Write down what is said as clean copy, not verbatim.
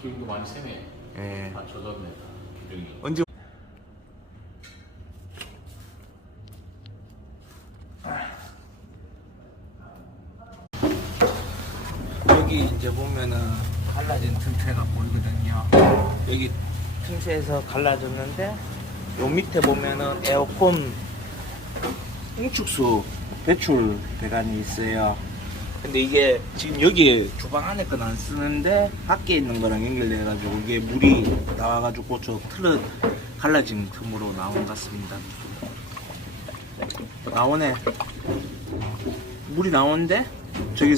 기운도 많이 세네. 예. 다 젖었네. 기둥이. 언제 여기 이제 보면은 갈라진 틈새가 보이거든요. 여기 틈새에서 갈라졌는데 요 밑에 보면은 에어컨 응축수 배출 배관이 있어요. 근데 이게 지금 여기 주방 안에 건 안 쓰는데 밖에 있는 거랑 연결돼 가지고 이게 물이 나와가지고 저 틀은 갈라진 틈으로 나온 것 같습니다. 나오네. 물이 나오는데 저기